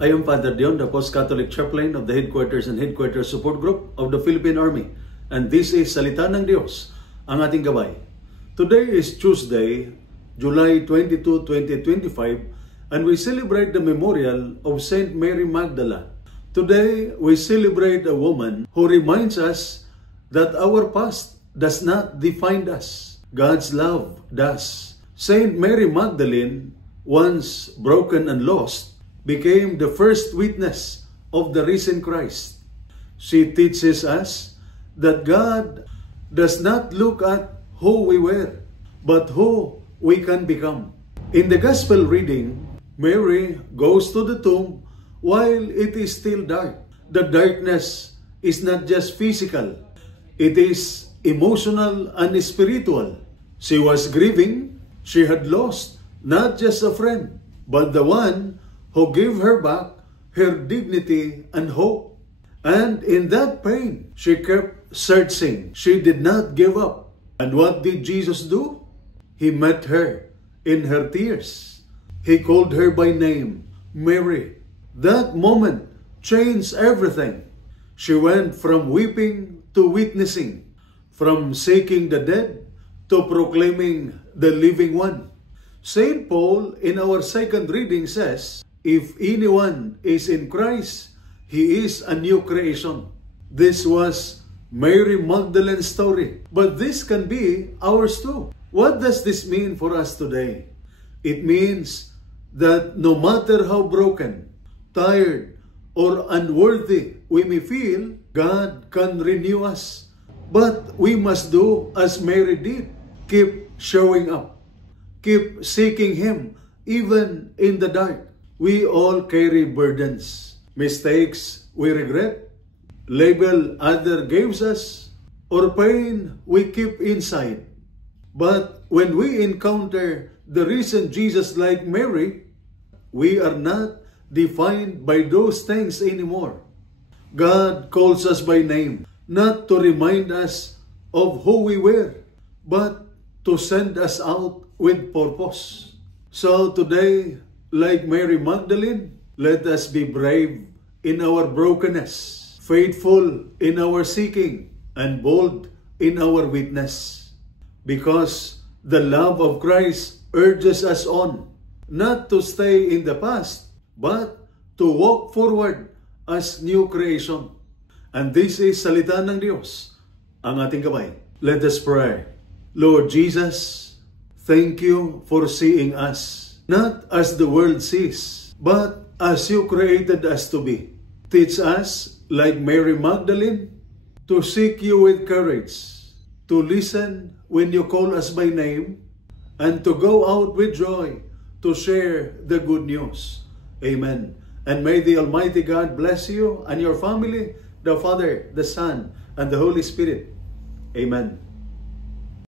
I am Father Dion, the Post-Catholic Chaplain of the Headquarters and Headquarters Support Group of the Philippine Army. And this is Salita ng Diyos, ang ating gabay. Today is Tuesday, July 22, 2025, and we celebrate the memorial of Saint Mary Magdalene. Today, we celebrate a woman who reminds us that our past does not define us. God's love does. Saint Mary Magdalene, once broken and lost, became the first witness of the risen Christ. She teaches us that God does not look at who we were, but who we can become. In the Gospel reading, Mary goes to the tomb while it is still dark. The darkness is not just physical, it is emotional and spiritual. She was grieving. She had lost not just a friend, but the one who gave her back her dignity and hope. And in that pain, she kept searching. She did not give up. And what did Jesus do? He met her in her tears. He called her by name, Mary. That moment changed everything. She went from weeping to witnessing, from seeking the dead to proclaiming the living one. St. Paul, in our second reading, says, if anyone is in Christ, he is a new creation. This was Mary Magdalene's story, but this can be ours too. What does this mean for us today? It means that no matter how broken, tired, or unworthy we may feel, God can renew us. But we must do as Mary did. Keep showing up. Keep seeking Him, even in the dark. We all carry burdens, mistakes we regret, label other gives us, or pain we keep inside. But when we encounter the risen Jesus like Mary, we are not defined by those things anymore. God calls us by name, not to remind us of who we were, but to send us out with purpose. So today, like Mary Magdalene, let us be brave in our brokenness, faithful in our seeking, and bold in our witness. Because the love of Christ urges us on, not to stay in the past, but to walk forward as new creation. And this is Salita ng Diyos, ang ating gabay. Let us pray. Lord Jesus, thank you for seeing us, not as the world sees, but as you created us to be. Teach us, like Mary Magdalene, to seek you with courage, to listen when you call us by name, and to go out with joy to share the good news. Amen. And may the Almighty God bless you and your family, the Father, the Son, and the Holy Spirit. Amen.